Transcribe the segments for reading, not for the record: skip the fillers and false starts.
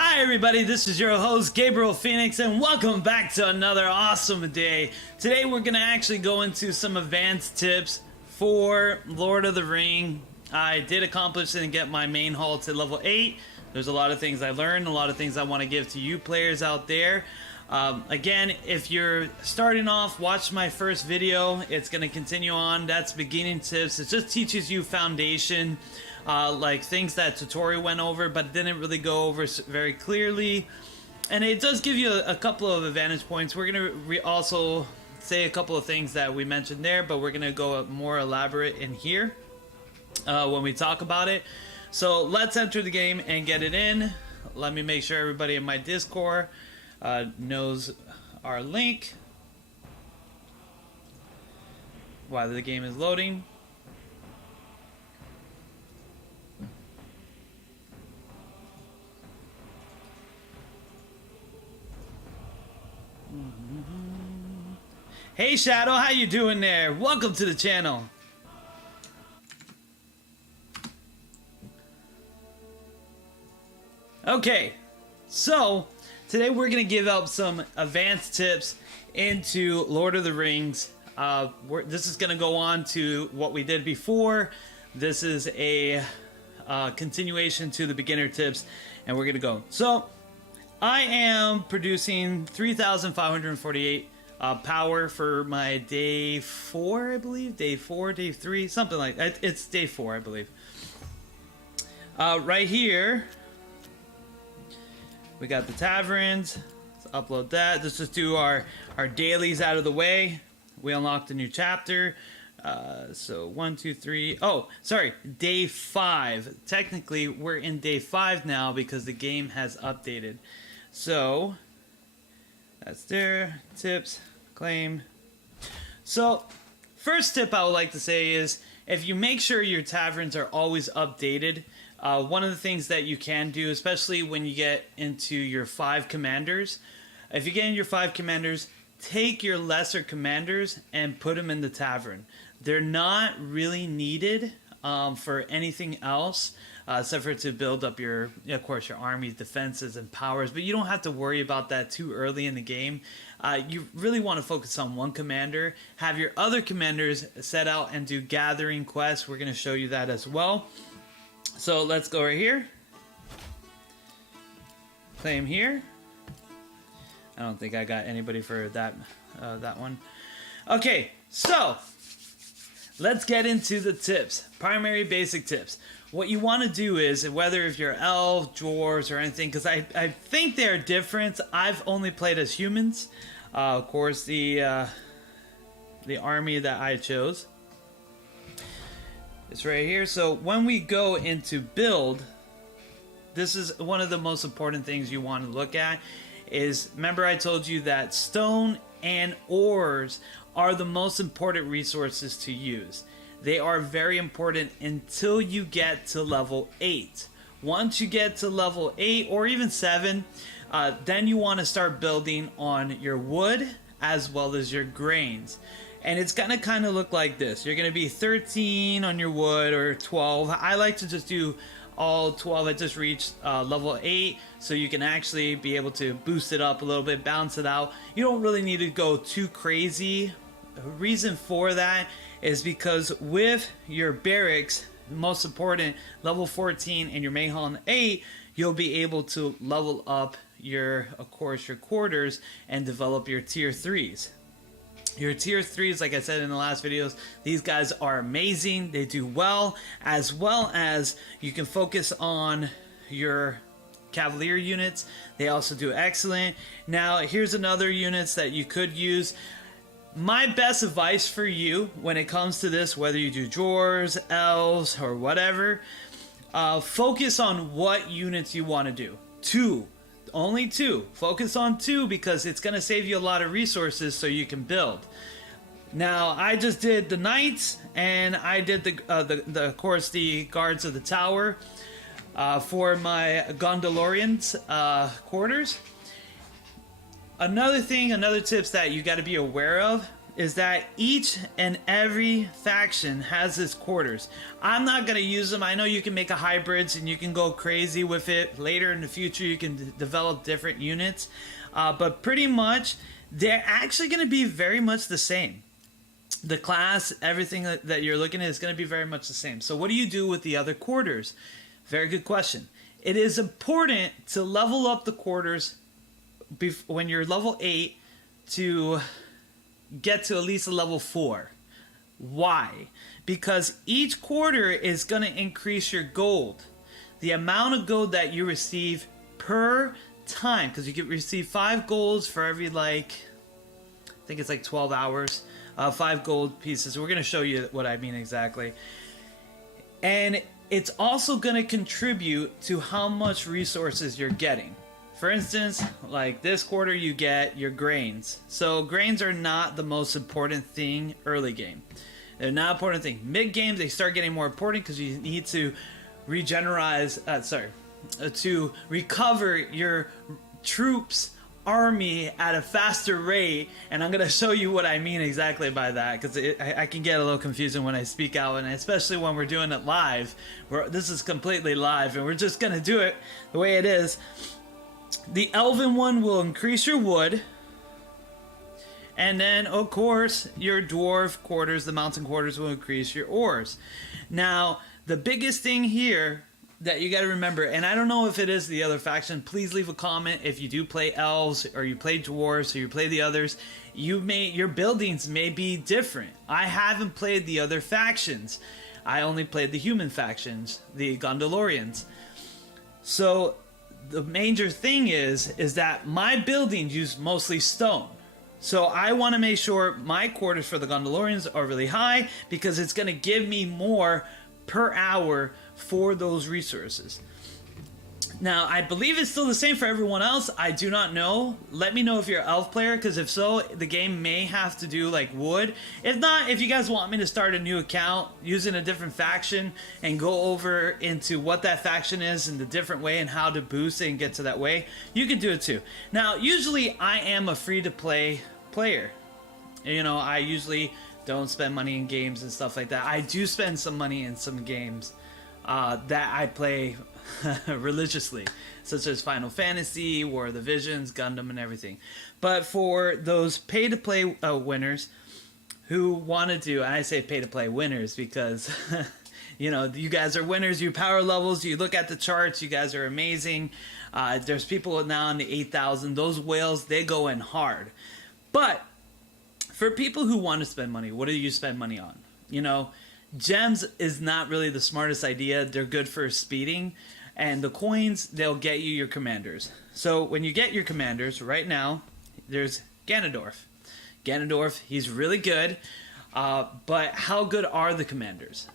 Hi everybody, this is your host Gabriel Phoenix and welcome back to another awesome day. Today we're going to actually go into some advanced tips for Lord of the Ring. I did accomplish and get my main haul to level 8. There's a lot of things I learned, a lot of things I want to give to you players out there. Again, if you're starting off, watch my first video. It's going to continue on. That's beginning tips. It just teaches you foundation, like things that tutorial went over but didn't really go over very clearly. And it does give you a couple of advantage points. We're going to also say a couple of things that we mentioned there, but we're going to go more elaborate in here when we talk about it. So let's enter the game and get it in. Let me make sure everybody in my Discord knows our link while the game is loading. Hey Shadow, how you doing there? Welcome to the channel. Okay, so today we're going to give out some advanced tips into Lord of the Rings. This is going to go on to what we did before. This is a continuation to the beginner tips, and we're going to go. So I am producing 3,548 power for my day 4, I believe. Day 4, day 3, something like that. It's day 4, I believe. Right here we got the taverns. Let's upload that. Let's just do our dailies out of the way. We unlocked a new chapter. So 1, 2, 3. Oh, sorry, day 5. Technically, we're in day 5 now because the game has updated. So that's there. Tips, claim. So first tip I would like to say is if you make sure your taverns are always updated. One of the things that you can do, especially when you get into your 5 commanders, if you get in your 5 commanders, take your lesser commanders and put them in the tavern. They're not really needed for anything else, except for to build up your, of course, your army's defenses and powers, but you don't have to worry about that too early in the game. You really want to focus on one commander. Have your other commanders set out and do gathering quests. We're going to show you that as well. So let's go right here. Claim here. I don't think I got anybody for that that one. Okay, so let's get into the tips. Primary basic tips. What you want to do is, whether if you're elf, dwarves, or anything, because I think they're different. I've only played as humans. Of course, the army that I chose. It's right here. So when we go into build, this is one of the most important things you want to look at. Is, remember I told you that stone and ores are the most important resources to use. They are very important until you get to level 8. Once you get to level 8 or even 7, then you want to start building on your wood as well as your grains. And it's going to kind of look like this. You're going to be 13 on your wood or 12. I like to just do all 12. I just reached level 8, so you can actually be able to boost it up a little bit, balance it out. You don't really need to go too crazy. The reason for that is because with your barracks, most important, level 14 and your main hall in 8, you'll be able to level up your, of course, your quarters and develop your tier 3s. Your tier 3s, like I said in the last videos, these guys are amazing. They do well as you can focus on your cavalier units. They also do excellent. Now, here's another units that you could use. My best advice for you when it comes to this, whether you do dwarves, elves, or whatever, focus on what units you want to do. 2. Only 2. Focus on 2 because it's going to save you a lot of resources so you can build. Now, I just did the knights and I did of course, the guards of the tower for my Gondolians quarters. Another tips that you got to be aware of is that each and every faction has its quarters. I'm not going to use them. I know you can make a hybrids and you can go crazy with it. Later in the future, you can develop different units. But pretty much, they're actually going to be very much the same. The class, everything that you're looking at is going to be very much the same. So what do you do with the other quarters? Very good question. It is important to level up the quarters when you're level 8 to get to at least a level 4. Why? Because each quarter is going to increase your gold. The amount of gold that you receive per time, because you can receive 5 golds for every, like, I think it's like 12 hours. 5 gold pieces. We're going to show you what I mean exactly. And it's also going to contribute to how much resources you're getting. For instance, like this quarter you get your grains. So grains are not the most important thing early game. They're not an important thing. Mid game they start getting more important because you need to to recover your troops army at a faster rate, and I'm going to show you what I mean exactly by that, because I can get a little confusing when I speak out, and especially when we're doing it live. This is completely live, and we're just going to do it the way it is. The elven one will increase your wood, and then of course your dwarf quarters, the mountain quarters, will increase your ores. Now the biggest thing here that you got to remember, and I don't know if it is the other faction, please leave a comment if you do play elves or you play dwarves or you play the others. Your buildings may be different. I haven't played the other factions. I only played the human factions, the Gondorians. So the major thing is that my buildings use mostly stone. So I want to make sure my quarters for the Gondorians are really high, because it's going to give me more per hour for those resources. Now, I believe it's still the same for everyone else. I do not know. Let me know if you're an elf player, because if so, the game may have to do like wood. If not, if you guys want me to start a new account using a different faction and go over into what that faction is in the different way and how to boost it and get to that way, you can do it too. Now, usually I am a free-to-play player. You know, I usually don't spend money in games and stuff like that. I do spend some money in some games that I play religiously, such as Final Fantasy, War of the Visions, Gundam, and everything. But for those pay-to-play winners who want to do, and I say pay-to-play winners because, you know, you guys are winners, you power levels, you look at the charts, you guys are amazing. There's people now in the 8,000. Those whales, they go in hard. But for people who want to spend money, what do you spend money on? You know, gems is not really the smartest idea. They're good for speeding. And the coins, they'll get you your commanders. So when you get your commanders, right now, there's Ganondorf. Ganondorf, he's really good. But how good are the commanders?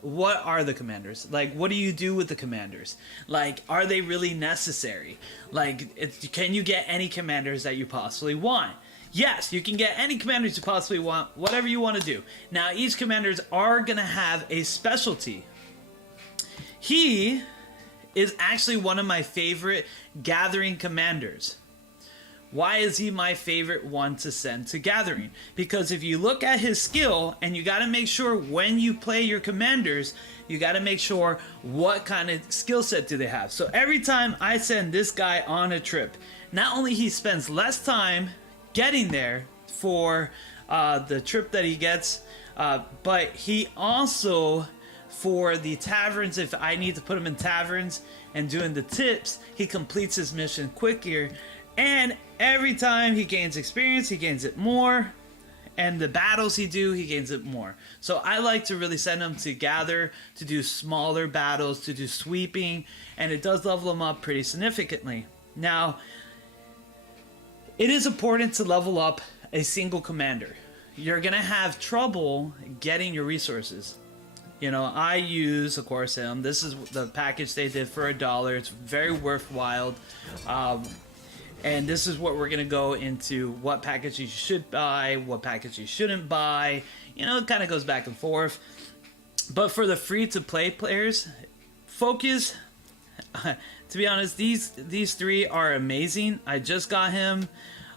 What are the commanders? Like, what do you do with the commanders? Like, are they really necessary? Like, can you get any commanders that you possibly want? Yes, you can get any commanders you possibly want, whatever you want to do. Now, each commanders are going to have a specialty. He is actually one of my favorite gathering commanders. Why is he my favorite one to send to gathering? Because if you look at his skill, and you got to make sure when you play your commanders, you got to make sure what kind of skill set do they have. So every time I send this guy on a trip, not only he spends less time getting there for the trip that he gets, but he also, for the taverns, if I need to put him in taverns and doing the tips, he completes his mission quicker. And every time he gains experience, he gains it more. And the battles he gains it more. So I like to really send him to gather, to do smaller battles, to do sweeping, and it does level him up pretty significantly. Now, it is important to level up a single commander. You're going to have trouble getting your resources. You know, I use, of course, him. This is the package they did for $1. It's very worthwhile. And this is what we're going to go into, what package you should buy, what package you shouldn't buy. You know, it kind of goes back and forth. But for the free-to-play players, focus. To be honest, these three are amazing. I just got him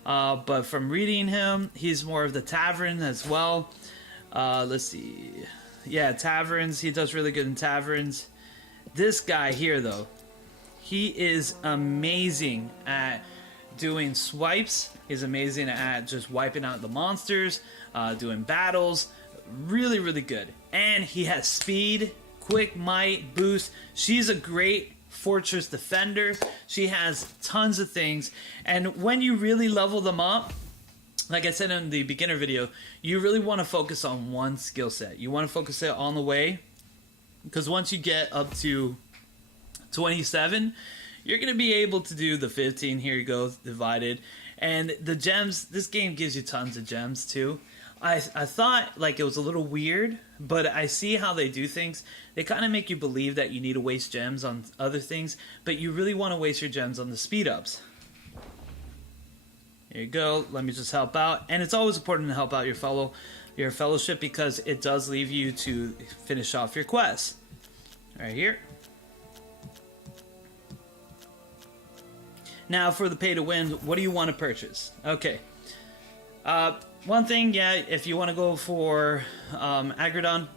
but from reading him, he's more of the tavern as well. Let's see. Yeah, taverns. He does really good in taverns. This guy here, though, he is amazing at doing swipes. He's amazing at just wiping out the monsters, doing battles. Really, really good. And he has speed, quick might, boost. She's a great fortress defender. She has tons of things. And when you really level them up, like I said in the beginner video, you really want to focus on one skill set. You want to focus it on the way, because once you get up to 27, you're going to be able to do the 15. Here you go, divided. And the gems, this game gives you tons of gems too. I thought like it was a little weird, but I see how they do things. They kind of make you believe that you need to waste gems on other things, but you really want to waste your gems on the speed ups. Here you go. Let me just help out. And it's always important to help out your fellowship, because it does leave you to finish off your quests. Right here. Now for the pay to win, what do you want to purchase? Okay. One thing, yeah, if you want to go for Agrodon,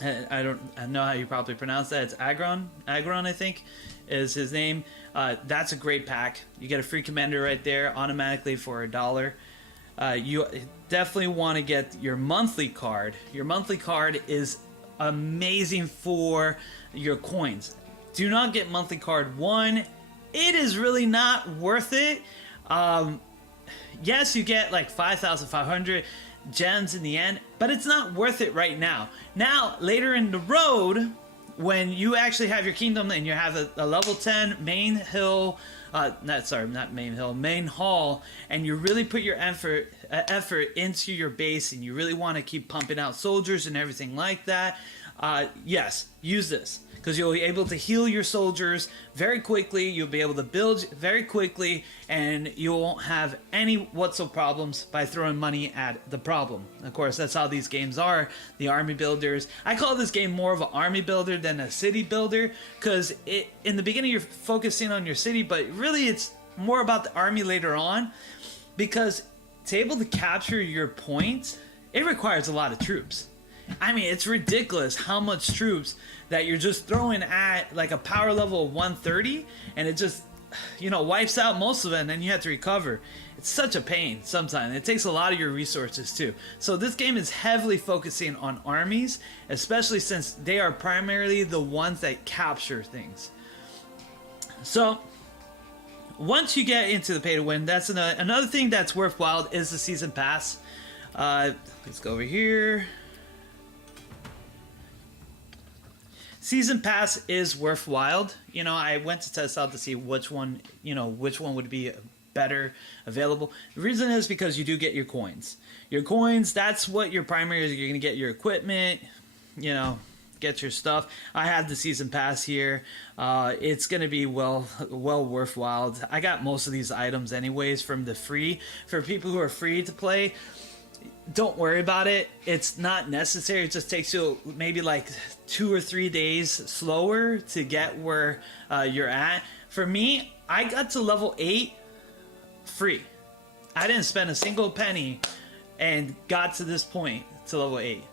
I don't know how you probably pronounce that. It's Agron, I think, is his name. That's a great pack. You get a free commander right there automatically for $1. You definitely want to get your monthly card. Your monthly card is amazing for your coins. Do not get monthly card 1. It is really not worth it. Yes, you get like 5,500 gems in the end, but it's not worth it right now. Now, later in the road, when you actually have your kingdom and you have a level 10 main hill, main hall, and you really put your effort into your base, and you really want to keep pumping out soldiers and everything like that, yes, use this. Because you'll be able to heal your soldiers very quickly, you'll be able to build very quickly, and you won't have any whatsoever problems by throwing money at the problem. Of course, that's how these games are, the army builders. I call this game more of an army builder than a city builder, because in the beginning you're focusing on your city, but really it's more about the army later on, because to be able to capture your point, it requires a lot of troops. I mean, it's ridiculous how much troops that you're just throwing at like a power level of 130, and it just, wipes out most of it, and then you have to recover. It's such a pain sometimes. It takes a lot of your resources too. So this game is heavily focusing on armies, especially since they are primarily the ones that capture things. So once you get into the pay to win, that's another thing that's worthwhile is the season pass. Let's go over here. Season pass is worthwhile. I went to test out to see which one would be better available. The reason is because you do get your coins. Your coins, that's what your primary is. You're going to get your equipment, get your stuff. I have the season pass here. It's going to be well worthwhile. I got most of these items anyways from the free. For people who are free to play, don't worry about it. It's not necessary. It just takes you maybe like 2 or 3 days slower to get where you're at. For me, I got to level 8 free. I didn't spend a single penny and got to this point to level 8.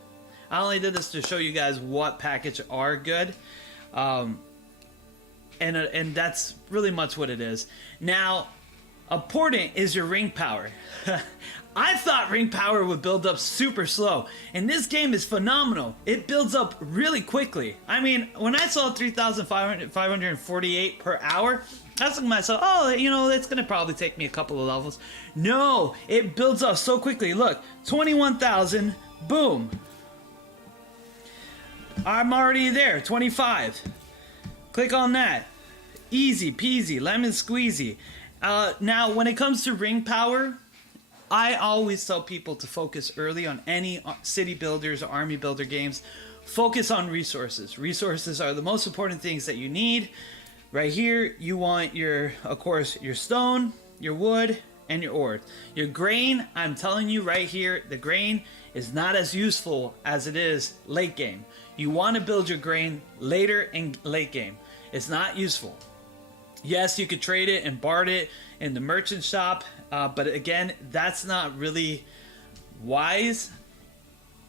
I only did this to show you guys what package are good. And that's really much what it is. Now, important is your ring power. I thought ring power would build up super slow, and this game is phenomenal. It builds up really quickly. I mean, when I saw 3,548 per hour, I was thinking to myself, it's going to probably take me a couple of levels. No, it builds up so quickly. Look, 21,000, boom. I'm already there, 25. Click on that. Easy peasy, lemon squeezy. Now, when it comes to ring power, I always tell people to focus early on any city builders or army builder games. Focus on resources. Resources are the most important things that you need. Right here, you want of course, your stone, your wood, and your ore. Your grain, I'm telling you right here, the grain is not as useful as it is late game. You want to build your grain later in late game. It's not useful. Yes, you could trade it and barter it in the merchant shop, But again, that's not really wise,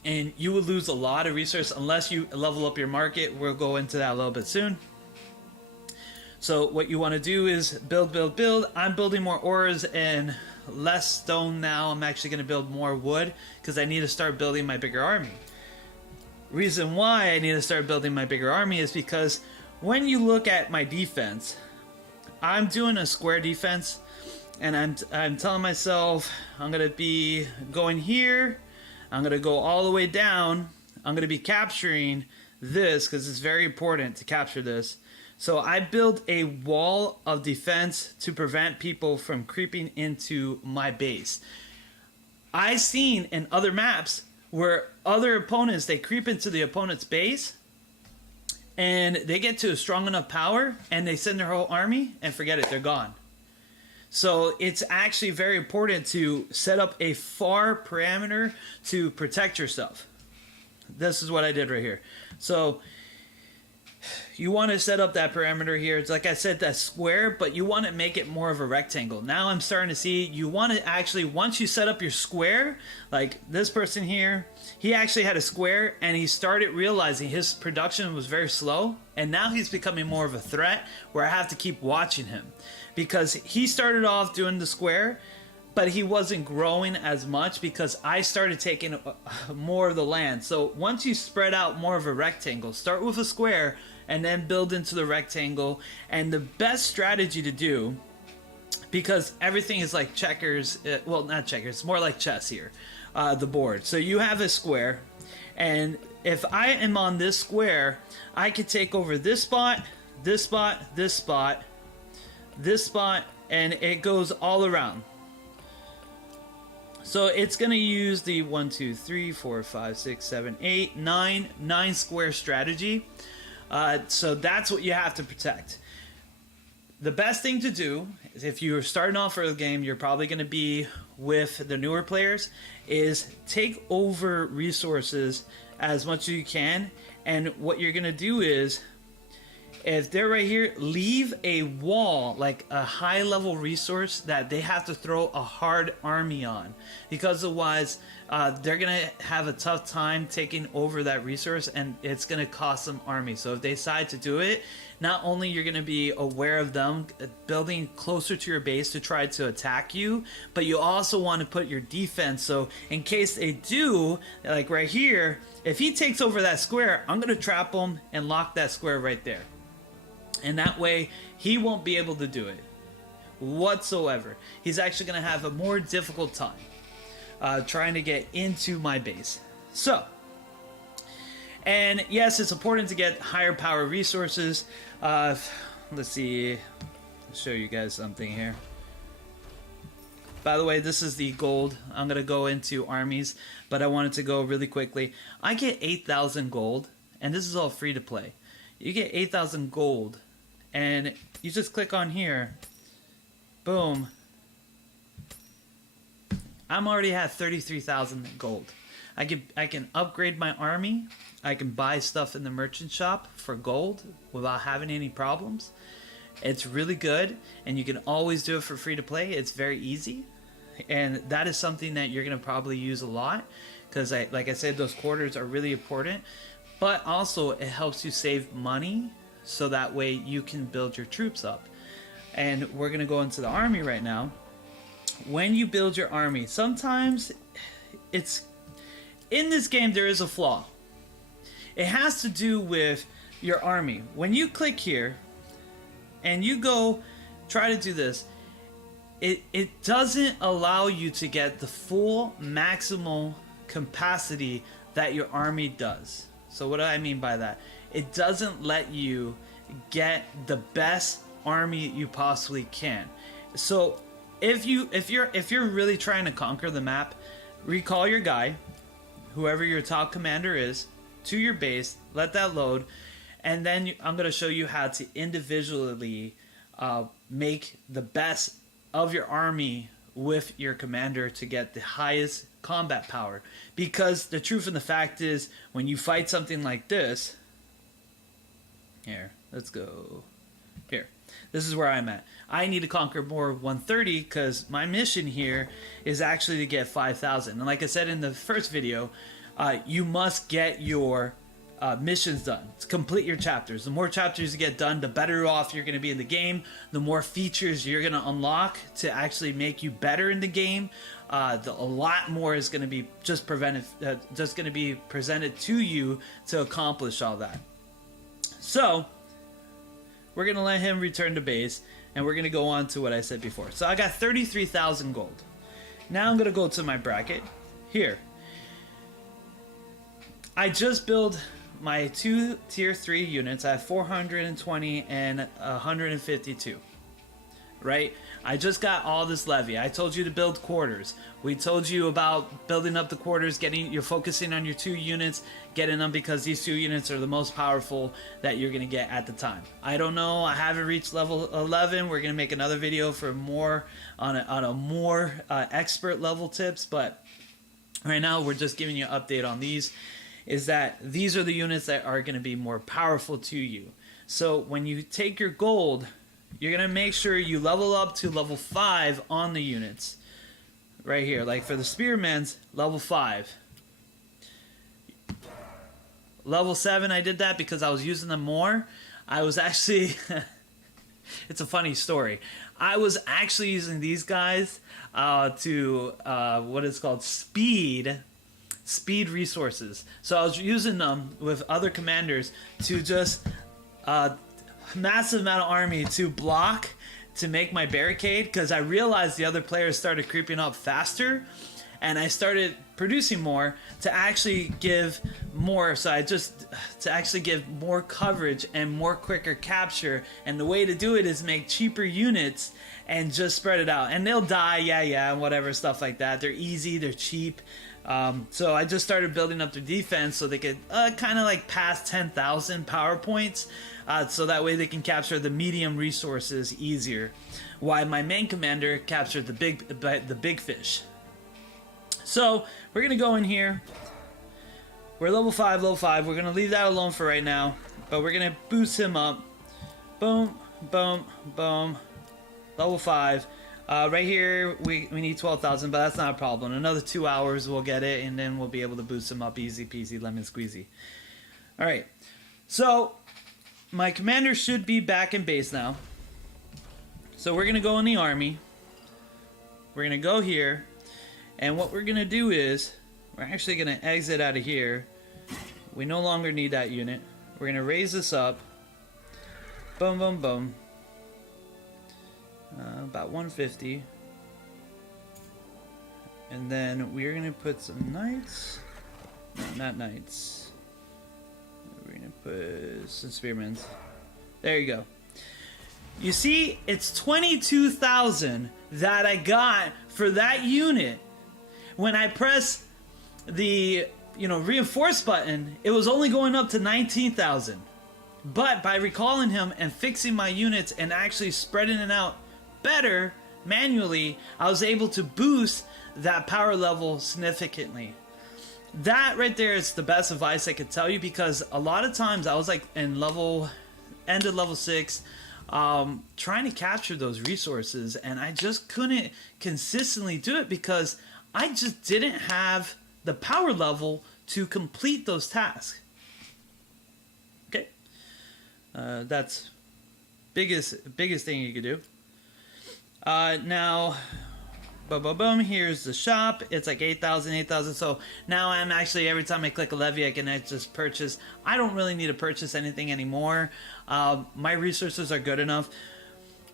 and you would lose a lot of resource unless you level up your market. We'll go into that a little bit soon. So what you want to do is build, build, build. I'm building more ores and less stone now. I'm actually going to build more wood because I need to start building my bigger army. Reason why I need to start building my bigger army is because when you look at my defense, I'm doing a square defense, and I'm telling myself I'm going to be going here. I'm going to go all the way down. I'm going to be capturing this because it's very important to capture this. So I build a wall of defense to prevent people from creeping into my base. I've seen in other maps where other opponents, they creep into the opponent's base and they get to a strong enough power and they send their whole army and forget it, they're gone. So it's actually very important to set up a far parameter to protect yourself. This is what I did right here. So you want to set up that parameter here. It's like I said, that square, but you want to make it more of a rectangle. Now I'm starting to see you want to actually, once you set up your square, like this person here, he actually had a square and he started realizing his production was very slow, and now he's becoming more of a threat where I have to keep watching him because he started off doing the square, but he wasn't growing as much because I started taking more of the land. So once you spread out more of a rectangle, start with a square and then build into the rectangle. And the best strategy to do, because everything is like checkers, well, not checkers, it's more like chess here, the board. So you have a square, and if I am on this square, I could take over this spot, this spot, this spot, this spot, and it goes all around. So it's going to use the 1, 2, 3, 4, 5, 6, 7, 8, 9 square strategy. So that's what you have to protect. The best thing to do is, if you're starting off early game, you're probably going to be with the newer players, is take over resources as much as you can. And what you're going to do is, if they're right here, leave a wall, like a high level resource that they have to throw a hard army on, because otherwise they're gonna have a tough time taking over that resource and it's gonna cost them army. So if they decide to do it, not only you're gonna be aware of them building closer to your base to try to attack you, but you also want to put your defense, so in case they do, like right here, if he takes over that square, I'm gonna trap him and lock that square right there. And that way, he won't be able to do it whatsoever. He's actually going to have a more difficult time trying to get into my base. So, and yes, it's important to get higher power resources. Let's see. I'll show you guys something here. By the way, this is the gold. I'm going to go into armies, but I wanted to go really quickly. I get 8,000 gold, and this is all free to play. You get 8,000 gold, and you just click on here. Boom. I'm already at 33,000 gold. I can upgrade my army. I can buy stuff in the merchant shop for gold without having any problems. It's really good, and you can always do it for free to play. It's very easy, and that is something that you're going to probably use a lot because, like I said, those quarters are really important. But also, it helps you save money, so that way you can build your troops up. And we're going to go into the army right now. When you build your army, sometimes it's... in this game, there is a flaw. It has to do with your army. When you click here, and you go try to do this, it doesn't allow you to get the full maximal capacity that your army does. So what do I mean by that? It doesn't let you get the best army you possibly can. So if you're really trying to conquer the map, recall your guy, whoever your top commander is, to your base, let that load, and then I'm going to show you how to individually make the best of your army with your commander to get the highest combat power. Because the truth and the fact is, when you fight something like this, here, let's go here. This is where I'm at. I need to conquer more 130 because my mission here is actually to get 5,000. And like I said in the first video, you must get your missions done. Complete your chapters. The more chapters you get done, the better off you're going to be in the game. The more features you're going to unlock to actually make you better in the game. A lot more is going to be just going to be presented to you to accomplish all that. So we're going to let him return to base, and we're going to go on to what I said before. So I got 33,000 gold. Now I'm going to go to my bracket here. I just built my 2 tier 3 units. I have 420 and 152. Right? I just got all this levy. I told you to build quarters. We told you about building up the quarters, you're focusing on your 2 units, getting them because these 2 units are the most powerful that you're going to get at the time. I don't know. I haven't reached level 11. We're going to make another video for more on a more expert level tips, but right now we're just giving you an update on these. Is that these are the units that are going to be more powerful to you. So when you take your gold, you're going to make sure you level up to level 5 on the units. Right here. Like for the spearmen's, level 5. Level 7, I did that because I was using them more. I was actually... it's a funny story. I was actually using these guys to what is called speed resources. So I was using them with other commanders to just massive amount of army to block, to make my barricade, because I realized the other players started creeping up faster, and I started producing more to actually give more. So to actually give more coverage and more quicker capture. And the way to do it is make cheaper units and just spread it out. And they'll die, yeah, and whatever, stuff like that. They're easy, they're cheap. So I just started building up their defense so they could kind of like pass 10,000 power points, so that way they can capture the medium resources easier. While my main commander captured the big fish. So we're gonna go in here. We're level 5. We're gonna leave that alone for right now, but we're gonna boost him up. Boom, boom, boom. Level 5. Right here, we need 12,000, but that's not a problem. In another 2 hours, we'll get it, and then we'll be able to boost them up easy peasy, lemon squeezy. All right, so my commander should be back in base now. So we're going to go in the army. We're going to go here, and what we're going to do is we're actually going to exit out of here. We no longer need that unit. We're going to raise this up. Boom, boom, boom. About 150, and then we're gonna put some knights. No, not knights. We're gonna put some spearmen. There you go. You see, it's 22,000 that I got for that unit. When I press the reinforce button, it was only going up to 19,000. But by recalling him and fixing my units and actually spreading it out better manually, I was able to boost that power level significantly. That right there is the best advice I could tell you, because a lot of times I was like in end of level 6, trying to capture those resources, and I just couldn't consistently do it because I just didn't have the power level to complete those tasks. Okay, that's biggest thing you could do. Now, boom, here's the shop. It's like 8,000. So now I'm actually, every time I click a levy, I can just purchase. I don't really need to purchase anything anymore. My resources are good enough.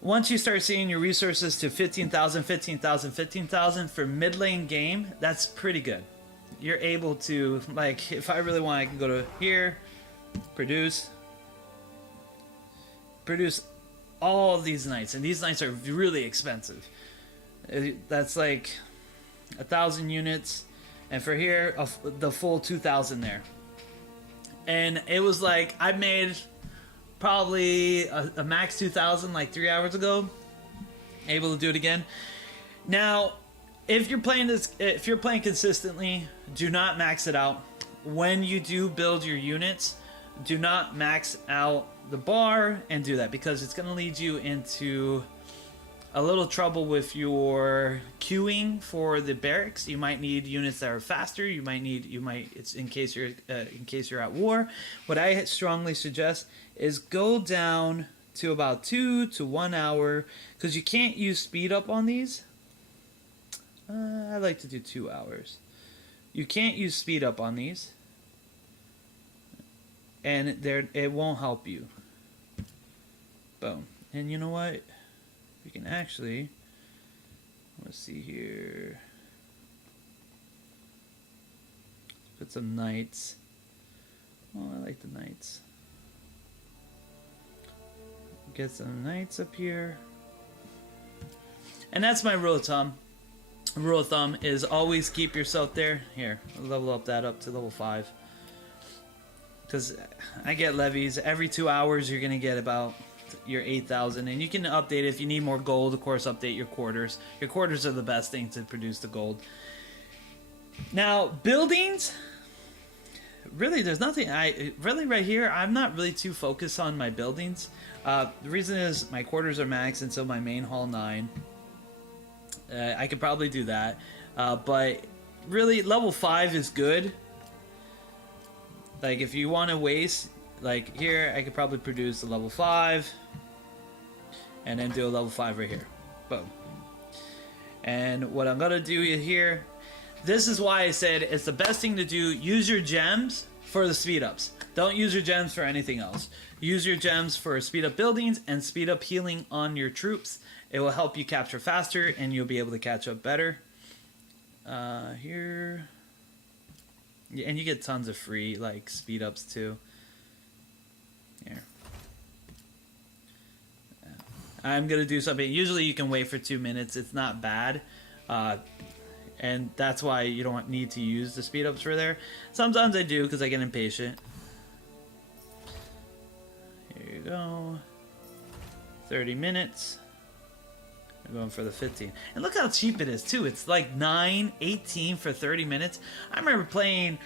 Once you start seeing your resources to 15,000 for mid lane game, that's pretty good. You're able to, like, if I really want, I can go to here, produce all of these knights, and these knights are really expensive. That's like 1,000 units, and for here the full 2,000 there. And it was like I made probably a max 2,000 like 3 hours ago. Able to do it again. Now, if you're playing consistently, do not max it out. When you do build your units, do not max out the bar and do that, because it's going to lead you into a little trouble with your queuing for the barracks. You might need units that are faster. It's in case you're at war. What I strongly suggest is go down to about 2 to 1 hour, because you can't use speed up on these. I like to do 2 hours. You can't use speed up on these, and it won't help you. Boom. And you know what? We can actually, let's see here, put some knights. Oh, I like the knights. Get some knights up here. And that's my rule of thumb. Rule of thumb is always keep yourself there. Here, level up that up to level 5. Because I get levies. Every 2 hours you're going to get about your 8,000, and you can update it if you need more gold. Of course, update your quarters. Your quarters are the best thing to produce the gold. Now, buildings, really, there's nothing. Right here, I'm not really too focused on my buildings. The reason is my quarters are maxed until my main hall 9. I could probably do that, but really, level 5 is good. Like, if you want to waste, like here, I could probably produce a level 5, and then do a level 5 right here. Boom. And what I'm gonna do here, this is why I said it's the best thing to do. Use your gems for the speed ups. Don't use your gems for anything else. Use your gems for speed up buildings and speed up healing on your troops. It will help you capture faster, and you'll be able to catch up better. Here, yeah, and you get tons of free like speed ups too. Here. I'm gonna do something. Usually you can wait for 2 minutes. It's not bad. And that's why you don't need to use the speed ups for there. Sometimes I do because I get impatient. Here you go. 30 minutes. I'm going for the 15. And look how cheap it is too. It's like $9.18 for 30 minutes. I remember playing,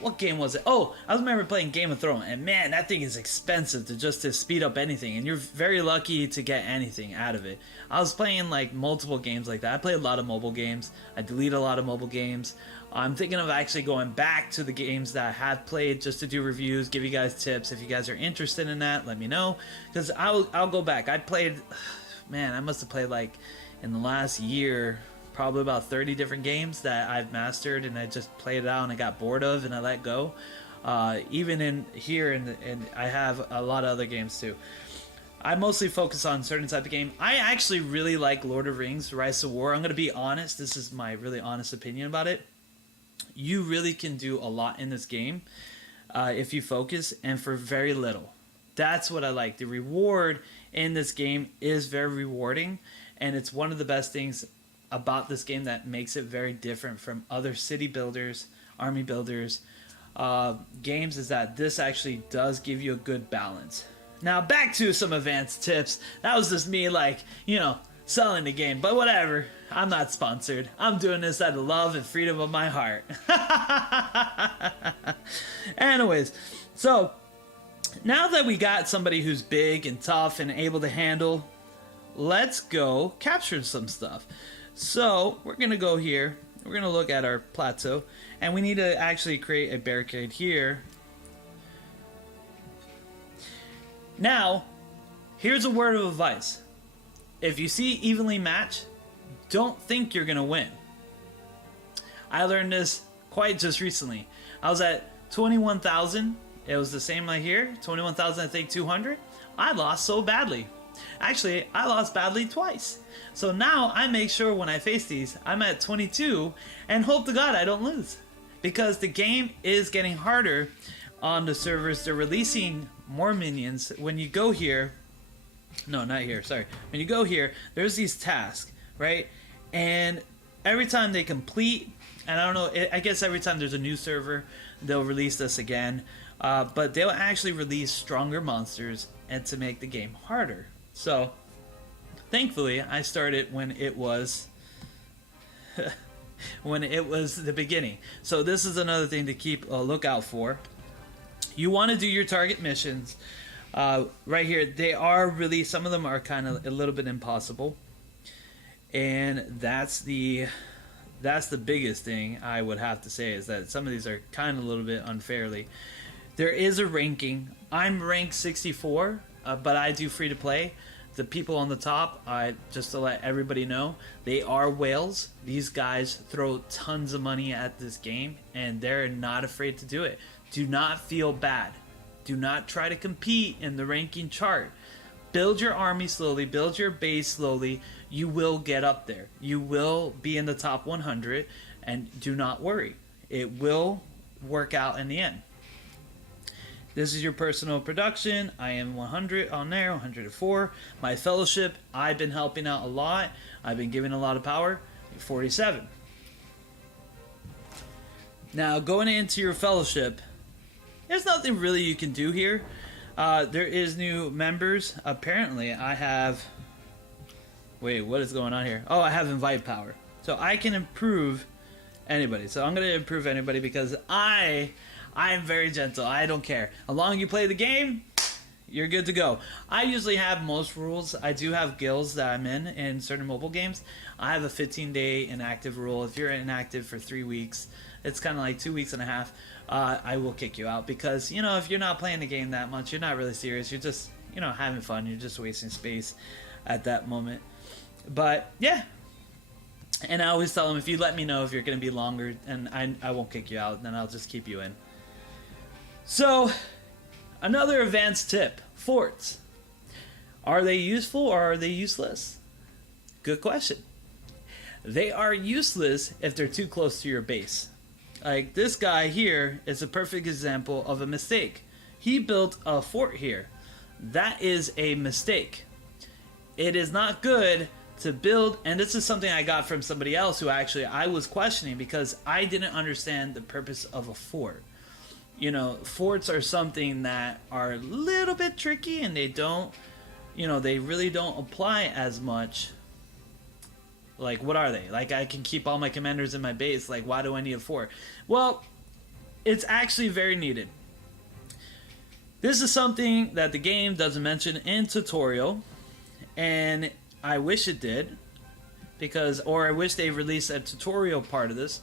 what game was it? Oh, I remember playing Game of Thrones, and man, that thing is expensive to speed up anything, and you're very lucky to get anything out of it. I was playing like multiple games like that. I play a lot of mobile games. I delete a lot of mobile games. I'm thinking of actually going back to the games that I have played just to do reviews, give you guys tips. If you guys are interested in that, let me know, because I'll go back. I played, man, I must have played like in the last year probably about 30 different games that I've mastered, and I just played it out and I got bored of and I let go. Even in here, and I have a lot of other games too. I mostly focus on certain type of game. I actually really like Lord of Rings, Rise of War. I'm going to be honest. This is my really honest opinion about it. You really can do a lot in this game if you focus, and for very little. That's what I like. The reward in this game is very rewarding, and it's one of the best things about this game that makes it very different from other city builders, army builders, games, is that this actually does give you a good balance. Now back to some advanced tips. That was just me, like, you know, selling the game, but whatever. I'm not sponsored. I'm doing this out of love and freedom of my heart. Anyways, so now that we got somebody who's big and tough and able to handle, let's go capture some stuff. So we're gonna go here, we're gonna look at our plateau, and we need to actually create a barricade here. Now, here's a word of advice. If you see evenly matched, don't think you're gonna win. I learned this quite just recently. I was at 21,000, it was the same right here, 21,000 I think 200. I lost so badly. Actually, I lost badly twice. So now I make sure when I face these, I'm at 22 and hope to God I don't lose. Because the game is getting harder on the servers. They're releasing more minions. When you go here, no, not here, sorry. When you go here, there's these tasks, right? And every time they complete, and I don't know, I guess every time there's a new server, they'll release this again. But they'll actually release stronger monsters and to make the game harder. So, thankfully, I started when it was the beginning. So this is another thing to keep a lookout for. You want to do your target missions Right here, they are really, some of them are kind of a little bit impossible, and that's the biggest thing I would have to say, is that some of these are kind of a little bit unfairly. There is a ranking. I'm ranked 64, but I do free to play. The people on the top, just to let everybody know, they are whales. These guys throw tons of money at this game, and they're not afraid to do it. Do not feel bad. Do not try to compete in the ranking chart. Build your army slowly, build your base slowly. You will get up there. You will be in the top 100, and do not worry. It will work out in the end. This is your personal production. I am 100 on there, 104. My fellowship, I've been helping out a lot. I've been giving a lot of power, 47. Now, going into your fellowship, there's nothing really you can do here. There is new members. Apparently, I have... Wait, what is going on here? Oh, I have invite power. So I can improve anybody. So I'm going to improve anybody because I'm very gentle. I don't care. As long as you play the game, you're good to go. I usually have most rules. I do have guilds that I'm in certain mobile games. I have a 15-day inactive rule. If you're inactive for 3 weeks, it's kind of like 2 weeks and a half, I will kick you out. Because, you know, if you're not playing the game that much, you're not really serious. You're just, you know, having fun. You're just wasting space at that moment. But, yeah. And I always tell them, if you let me know if you're going to be longer, and I won't kick you out, then I'll just keep you in. So, another advanced tip, forts. Are they useful or are they useless? Good question. They are useless if they're too close to your base. Like this guy here is a perfect example of a mistake. He built a fort here. That is a mistake. It is not good to build, and this is something I got from somebody else who actually I was questioning because I didn't understand the purpose of a fort. You know, forts are something that are a little bit tricky, and they don't, you know, they really don't apply as much. Like, what are they? Like, I can keep all my commanders in my base. Like, why do I need a fort? Well, it's actually very needed. This is something that the game doesn't mention in tutorial, and I wish it did, or I wish they released a tutorial part of this.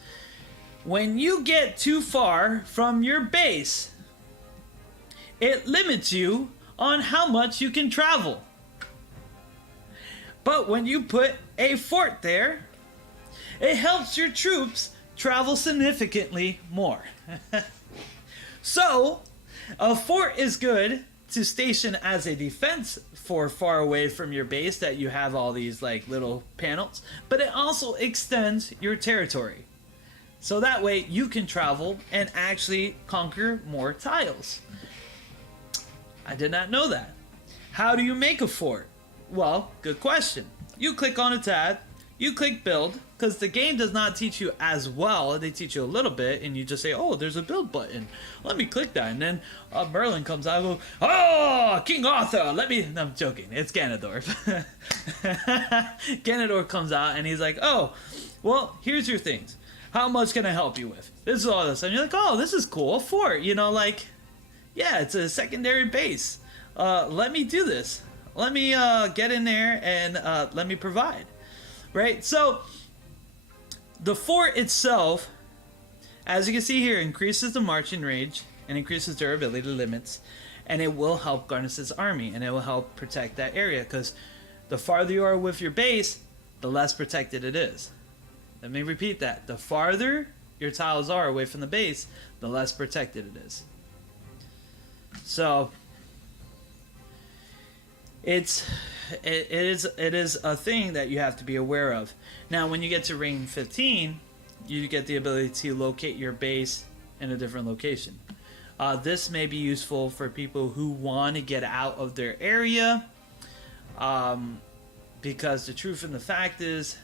When you get too far from your base, it limits you on how much you can travel. But when you put a fort there, it helps your troops travel significantly more. So, a fort is good to station as a defense for far away from your base that you have all these like little panels, but it also extends your territory. So that way you can travel and actually conquer more tiles. I did not know that. How do you make a fort? Well, good question. You click on a tab, you click build, because the game does not teach you as well. They teach you a little bit, and you just say, oh, there's a build button. Let me click that. And then Merlin comes out and goes, oh, King Arthur, let me... No, I'm joking. It's Ganondorf. Ganondorf comes out, and he's like, oh, well, here's your things. How much can I help you with? This is all this. And you're like, oh, this is cool. A fort. You know, like, yeah, it's a secondary base. Let me do this. Let me get in there and let me provide. Right? So, the fort itself, as you can see here, increases the marching range and increases durability limits. And it will help Garnus's army. And it will help protect that area. Because the farther you are with your base, the less protected it is. Let me repeat that. The farther your tiles are away from the base, the less protected it is. So it is a thing that you have to be aware of. Now, when you get to rank 15, you get the ability to locate your base in a different location. This may be useful for people who want to get out of their area, because the truth and the fact is,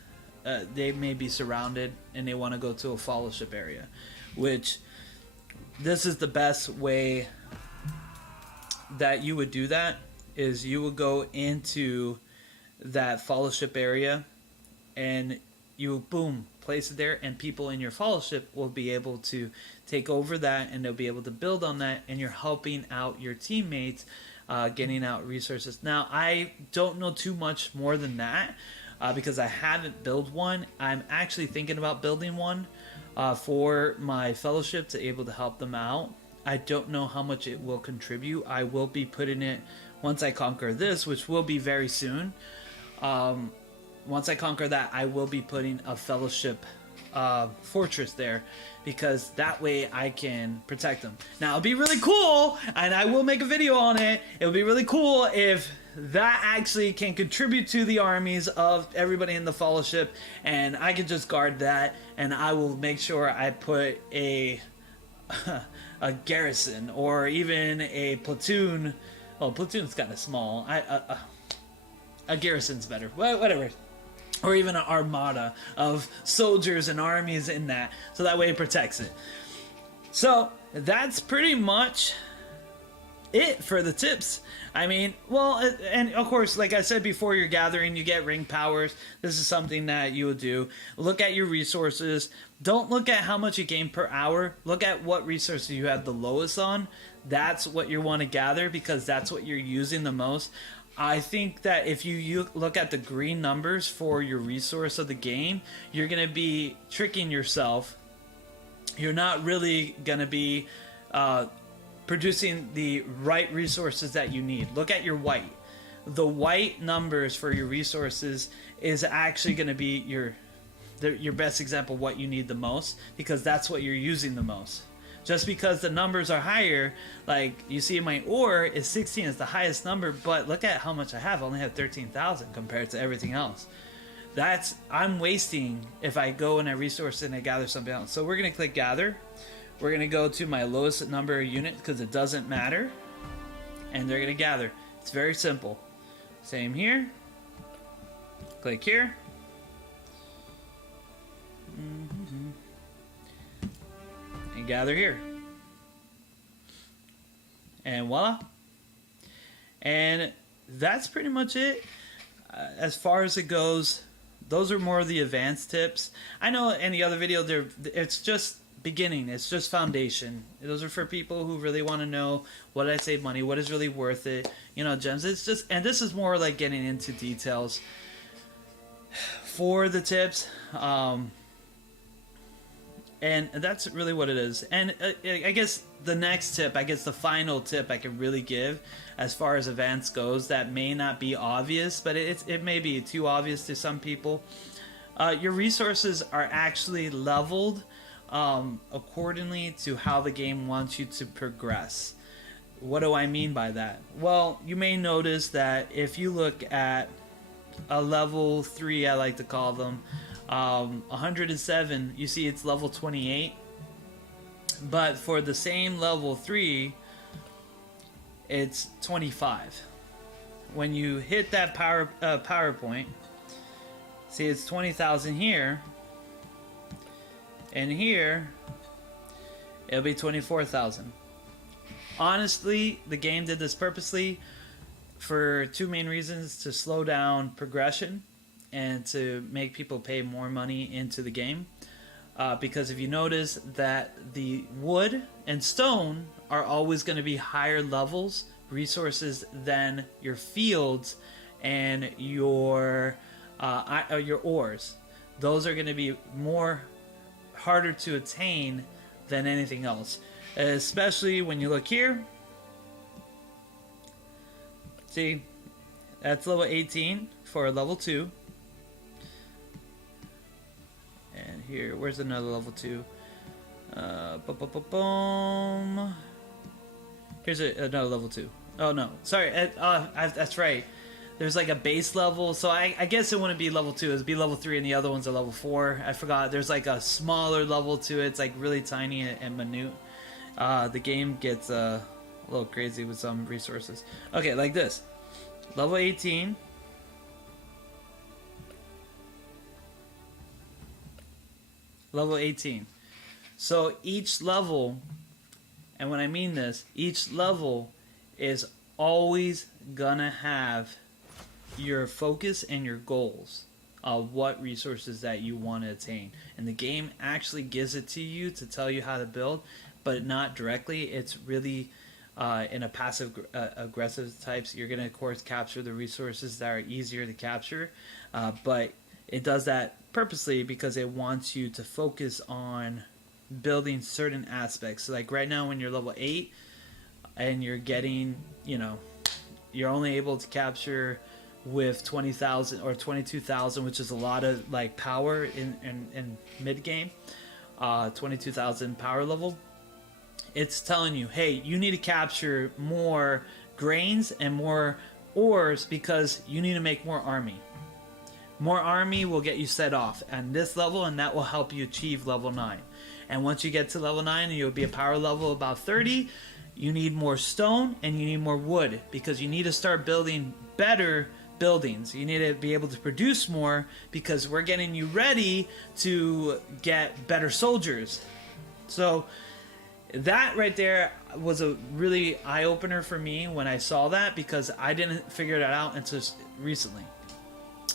they may be surrounded and they want to go to a fellowship area, which this is the best way that you would do that, is you would go into that fellowship area and you boom, place it there, and people in your fellowship will be able to take over that and they'll be able to build on that, and you're helping out your teammates getting out resources. Now, I don't know too much more than that because I haven't built one. I'm actually thinking about building one for my fellowship to able to help them out. I don't know how much it will contribute. I will be putting it once I conquer this, which will be very soon. Once I conquer that, I will be putting a fellowship fortress there, because that way I can protect them. Now, it'll be really cool, and I will make a video on it. It'll be really cool if that actually can contribute to the armies of everybody in the fellowship, and I can just guard that, and I will make sure I put a a garrison or even a platoon. Oh, platoon's kind of small. A garrison's better. Whatever. Or even an armada of soldiers and armies in that, so that way it protects it. So that's pretty much it for the tips. I mean, well, and of course, like I said before, you're gathering, you get ring powers. This is something that you would do. Look at your resources. Don't look at how much you gain per hour. Look at what resources you have the lowest on. That's what you want to gather, because that's what you're using the most. I think that if you look at the green numbers for your resource of the game, you're going to be tricking yourself. You're not really going to be producing the right resources that you need. Look at your white. The white numbers for your resources is actually going to be your best example of what you need the most, because that's what you're using the most. Just because the numbers are higher, like you see my ore is 16, is the highest number, but look at how much I have. I only have 13,000 compared to everything else. I'm wasting if I go and I resource and I gather something else. So we're going to click gather. We're going to go to my lowest number of units because it doesn't matter. And they're going to gather. It's very simple. Same here. Click here. And gather here. And voila. And that's pretty much it. As far as it goes, those are more of the advanced tips. I know in the other video, it's just beginning. It's just foundation. Those are for people who really want to know, what did I save money? What is really worth it? You know, gems. It's just, and this is more like getting into details for the tips. And that's really what it is. And I guess the next tip, the final tip I can really give as far as advance goes, that may not be obvious, but it may be too obvious to some people. Your resources are actually leveled accordingly to how the game wants you to progress. What do I mean by that? Well, you may notice that if you look at a level 3, I like to call them, 107, you see it's level 28, but for the same level 3 it's 25. When you hit that power point, see it's 20,000 here, and here it'll be 24,000. Honestly, the game did this purposely for two main reasons: to slow down progression and to make people pay more money into the game. Because if you notice that the wood and stone are always going to be higher levels resources than your fields and your ores. Those are going to be more harder to attain than anything else. Especially when you look here. See, that's level 18 for level 2. And here, where's another level 2? Boom. Here's another level 2. Oh no, sorry, that's right. There's like a base level, so I guess it wouldn't be level 2. It'd be level 3, and the other ones are level 4. I forgot. There's like a smaller level to it. It's like really tiny and minute. The game gets a little crazy with some resources. Okay, like this. Level 18. Level 18. So each level, and when I mean this, each level is always gonna have your focus and your goals of what resources that you want to attain. And the game actually gives it to you to tell you how to build, but not directly. It's really in a passive aggressive types, you're going to, of course, capture the resources that are easier to capture. But it does that purposely because it wants you to focus on building certain aspects. So like right now when you're level 8 and you're getting, you're only able to capture with 20,000 or 22,000, which is a lot of like power in mid game, 22,000 power level. It's telling you, hey, you need to capture more grains and more ores because you need to make more army. More army will get you set off at this level, and that will help you achieve level 9. And once you get to level 9 and you'll be a power level about 30, you need more stone and you need more wood because you need to start building better buildings. You need to be able to produce more because we're getting you ready to get better soldiers. So that right there was a really eye-opener for me when I saw that because I didn't figure that out until recently.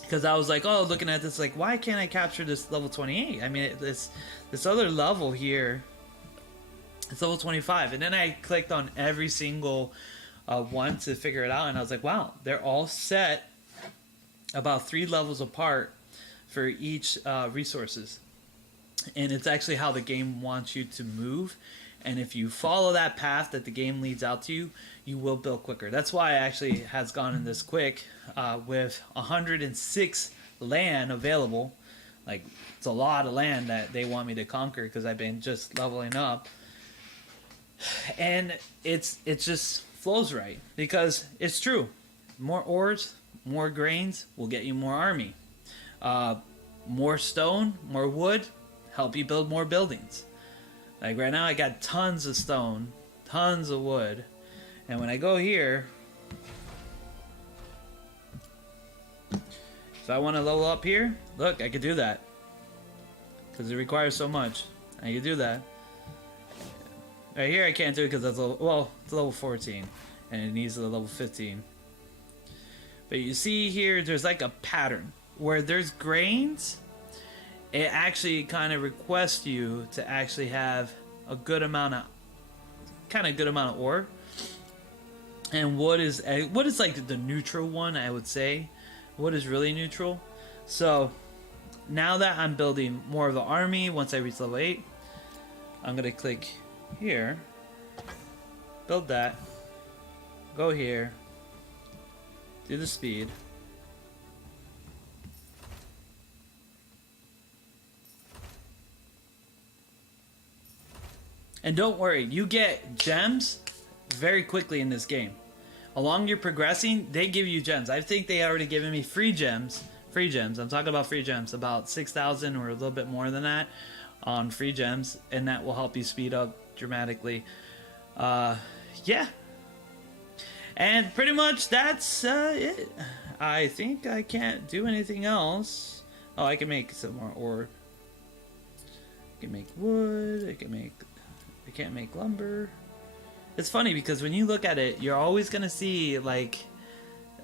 Because I was like, oh, looking at this, like, why can't I capture this level 28? I mean, this other level here, it's level 25. And then I clicked on every single one to figure it out. And I was like, wow, they're all set about 3 levels apart for each resources. And it's actually how the game wants you to move. And if you follow that path that the game leads out to you, you will build quicker. That's why it actually has gone in this quick with 106 land available. Like, it's a lot of land that they want me to conquer because I've been just leveling up. And it just flows right because it's true. More ores, more grains will get you more army. More stone, more wood, help you build more buildings. Like right now I got tons of stone, tons of wood. And when I go here, if I want to level up here, look, I could do that. Because it requires so much. I could do that. Right here I can't do it because that's it's level 14. And it needs a level 15. But you see here, there's like a pattern. Where there's grains, it actually kind of requests you to actually have a good amount of ore. And wood is like the neutral one, I would say. Wood is really neutral. So now that I'm building more of the army, once I reach level 8, I'm gonna click here, build that, go here, do the speed. And don't worry, you get gems very quickly in this game. Along you're progressing, they give you gems. I think they already given me free gems. Free gems. I'm talking about free gems. About 6,000 or a little bit more than that on free gems. And that will help you speed up dramatically. Yeah. And pretty much that's it. I think I can't do anything else. Oh, I can make some more ore. I can make wood. I can't make lumber. It's funny because when you look at it, you're always going to see like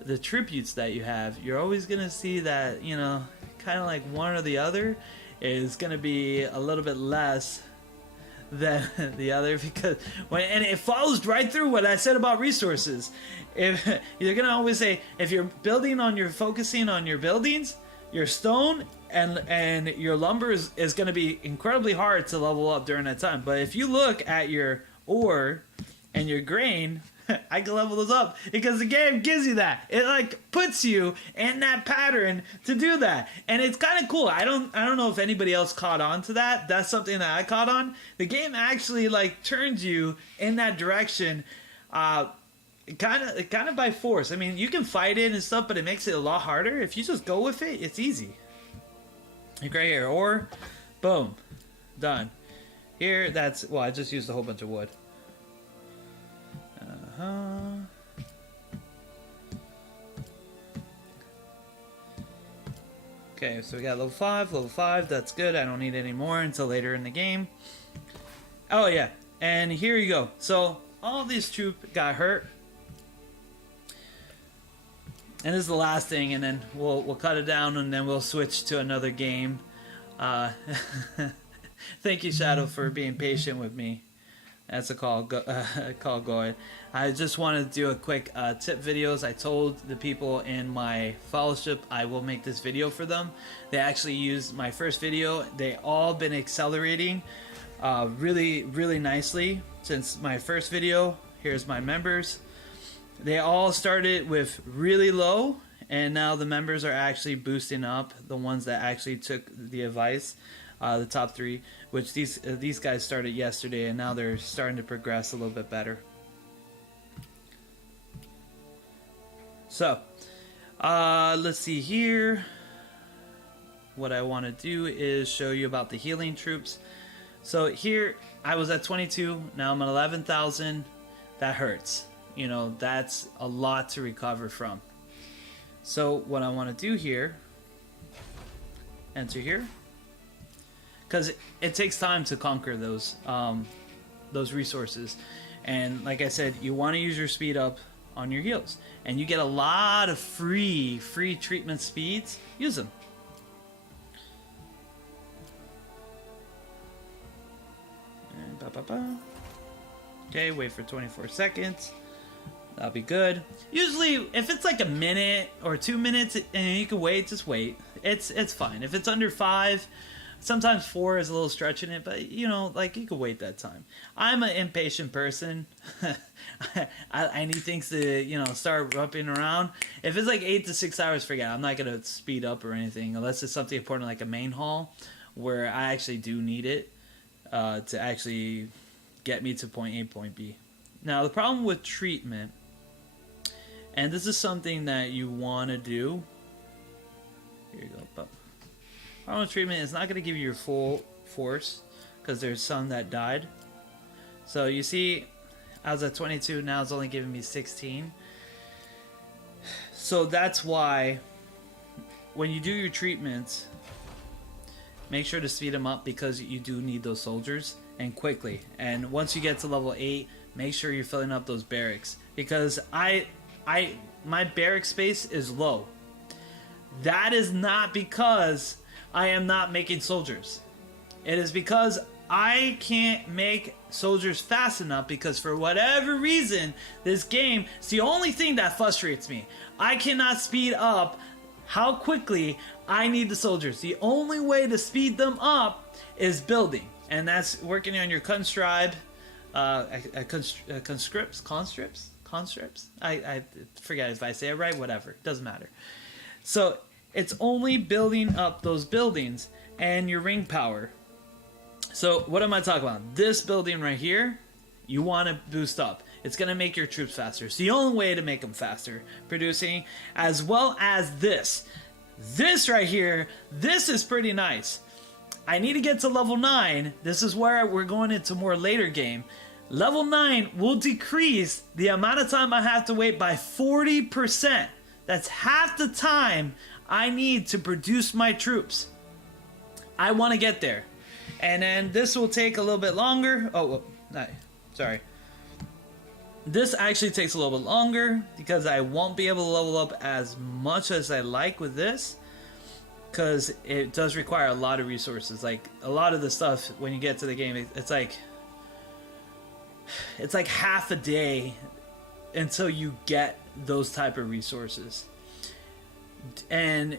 the tributes that you have. You're always going to see that, kind of like one or the other is going to be a little bit less than the other because and it follows right through what I said about resources. If you're going to always say if you're focusing on your buildings, your stone and your lumber is going to be incredibly hard to level up during that time. But if you look at your ore and your grain, I can level those up because the game gives you that. It like puts you in that pattern to do that, and it's kind of cool. I don't know if anybody else caught on to that. That's something that I caught on. The game actually like turns you in that direction, kind of by force. I mean, you can fight it and stuff, but it makes it a lot harder. If you just go with it, it's easy. Like right here, or boom, done. Here, I just used a whole bunch of wood. Okay, so we got level 5, that's good. I don't need any more until later in the game. Oh yeah, and here you go. So all these troops got hurt. And this is the last thing, and then we'll cut it down, and then we'll switch to another game. Thank you, Shadow, for being patient with me. That's a call going. I just wanted to do a quick tip videos. I told the people in my fellowship I will make this video for them. They actually used my first video. They all been accelerating really nicely since my first video. Here's my members. They all started with really low, and now the members are actually boosting up, the ones that actually took the advice, the top 3, which these guys started yesterday, and now they're starting to progress a little bit better. So, let's see here. What I want to do is show you about the healing troops. So here, I was at 22, now I'm at 11,000. That hurts. You know, that's a lot to recover from. So what I want to do here, enter here, because it takes time to conquer those resources. And like I said, you want to use your speed up on your heals, and you get a lot of free treatment speeds. Use them. And okay, wait for 24 seconds. That'll be good. Usually, if it's like a minute or 2 minutes and you can wait, just wait. It's fine. If it's under 5, sometimes 4 is a little stretching it, but you know, like you can wait that time. I'm an impatient person. I need things to, you know, start rubbing around. If it's like 8 to 6 hours, forget it. I'm not gonna speed up or anything unless it's something important like a main haul where I actually do need it to actually get me to point A, point B. Now the problem with treatment, and this is something that you want to do. Here you go. But problem with treatment is not going to give you your full force because there's some that died. So you see, I was at 22. Now it's only giving me 16. So that's why when you do your treatments, make sure to speed them up because you do need those soldiers, and quickly. And once you get to level 8, make sure you're filling up those barracks, because my barrack space is low. That is not because I am not making soldiers. It is because I can't make soldiers fast enough, because for whatever reason, this game, it's the only thing that frustrates me. I cannot speed up how quickly I need the soldiers. The only way to speed them up is building, and that's working on your conscripts. I forget if I say it right. Whatever, doesn't matter. So it's only building up those buildings and your ring power. So what am I talking about? This building right here, you want to boost up. It's going to make your troops faster. It's the only way to make them faster, producing, as well as this. This right here, this is pretty nice. I need to get to level 9. This is where we're going into more later game. Level 9 will decrease the amount of time I have to wait by 40%. That's half the time I need to produce my troops. I want to get there. And then this will take a little bit longer. Oh, no, sorry. This actually takes a little bit longer because I won't be able to level up as much as I like with this, because it does require a lot of resources. Like a lot of the stuff when you get to the game, it's like half a day until you get those type of resources. And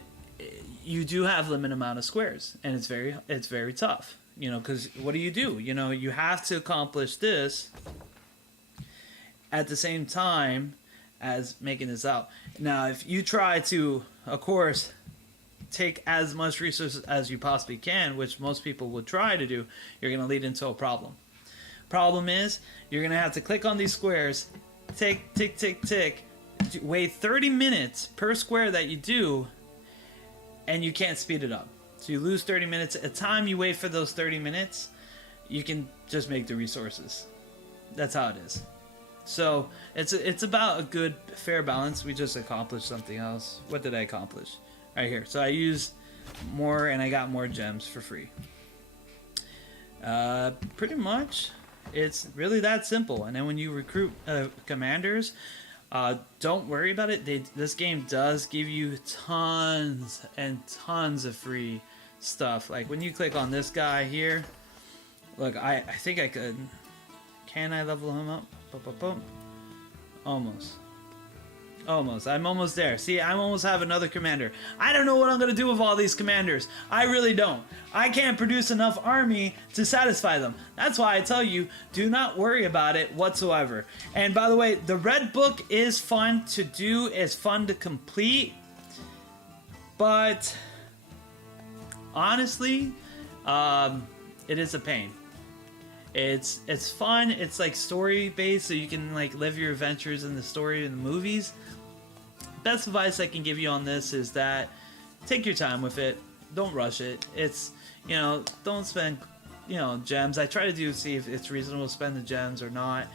you do have limited amount of squares, and it's very tough, you know, because what do? You know, you have to accomplish this at the same time as making this out. Now, if you try to, of course, take as much resources as you possibly can, which most people would try to do, you're going to lead into a problem. Problem is, you're going to have to click on these squares, tick, tick, tick, tick, wait 30 minutes per square that you do, and you can't speed it up. So you lose 30 minutes. At the time you wait for those 30 minutes, you can just make the resources. That's how it is. So it's about a good, fair balance. We just accomplished something else. What did I accomplish? Right here. So I used more and I got more gems for free. Pretty much, it's really that simple. And then when you recruit commanders, don't worry about it. This game does give you tons and tons of free stuff. Like when you click on this guy here, look, I think I could. Can I level him up? Boom, boom, boom. Almost. Almost. I'm almost there. See, I almost have another commander. I don't know what I'm going to do with all these commanders. I really don't. I can't produce enough army to satisfy them. That's why I tell you, do not worry about it whatsoever. And by the way, the red book is fun to do. It's fun to complete. But honestly, it is a pain. It's fun. It's like story based, so you can like live your adventures in the story in the movies. Best advice I can give you on this is that take your time with it. Don't rush it. It's, you know, don't spend, you know, gems. I try to see if it's reasonable to spend the gems or not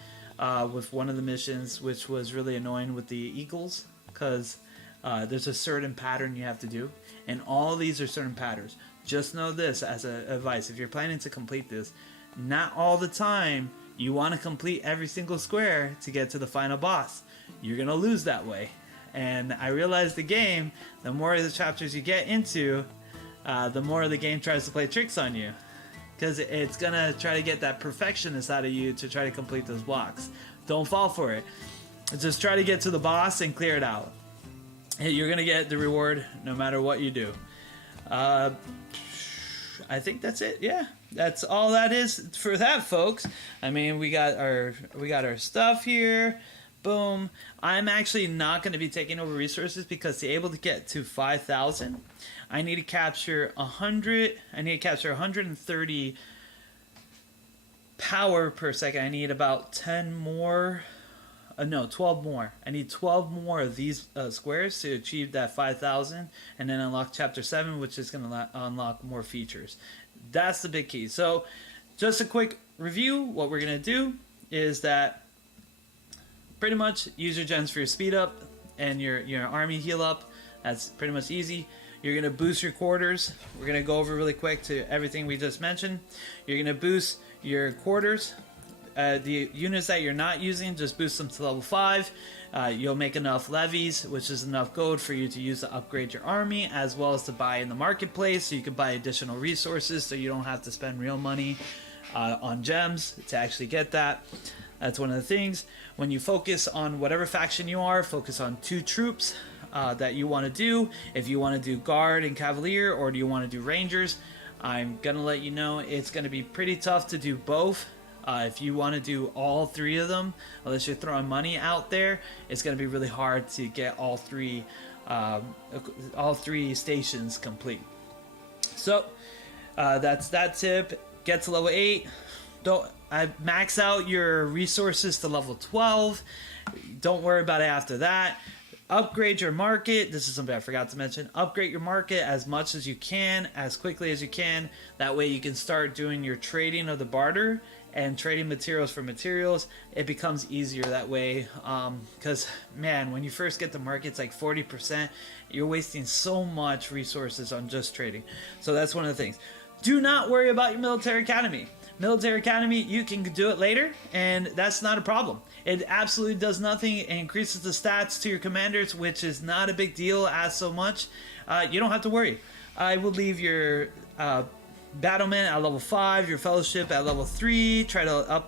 with one of the missions, which was really annoying with the eagles, because there's a certain pattern you have to do, and all these are certain patterns. Just know this as advice: if you're planning to complete this, not all the time you want to complete every single square to get to the final boss. You're gonna lose that way. And I realized the game, the more of the chapters you get into, the more the game tries to play tricks on you, because it's gonna try to get that perfectionist out of you to try to complete those blocks. Don't fall for it. Just try to get to the boss and clear it out. You're gonna get the reward no matter what you do. I think that's it. Yeah, that's all that is for that, folks. I mean, we got our stuff here. Boom. I'm actually not going to be taking over resources, because to be able to get to 5,000, I need to capture 100. I need to capture 130 power per second. I need about 10 more. No, 12 more. I need 12 more of these squares to achieve that 5,000, and then unlock Chapter 7, which is going to unlock more features. That's the big key. So, just a quick review. What we're going to do is that pretty much use your gems for your speed up and your army heal up. That's pretty much easy. You're going to boost your quarters. We're going to go over really quick to everything we just mentioned. You're going to boost your quarters. The units that you're not using, just boost them to level 5. You'll make enough levies, which is enough gold for you to use to upgrade your army, as well as to buy in the marketplace, so you can buy additional resources, so you don't have to spend real money on gems to actually get that. That's one of the things. When you focus on whatever faction you are, focus on 2 troops that you want to do. If you want to do guard and cavalier, or do you want to do rangers, I'm going to let you know it's going to be pretty tough to do both. If you want to do all 3 of them, unless you're throwing money out there, it's going to be really hard to get all three stations complete. So that's that tip. Get to level 8. I max out your resources to level 12. Don't worry about it after that. Upgrade your market. This is something I forgot to mention. Upgrade your market as much as you can, as quickly as you can. That way you can start doing your trading of the barter and trading materials for materials. It becomes easier that way, because man, when you first get the market, it's like 40%. You're wasting so much resources on just trading. So that's one of the things. Do not worry about your military academy. Military academy, you can do it later, and that's not a problem. It absolutely does nothing. It increases the stats to your commanders, which is not a big deal as so much. You don't have to worry. I will leave your battlement at level 5, your fellowship at level 3. Try to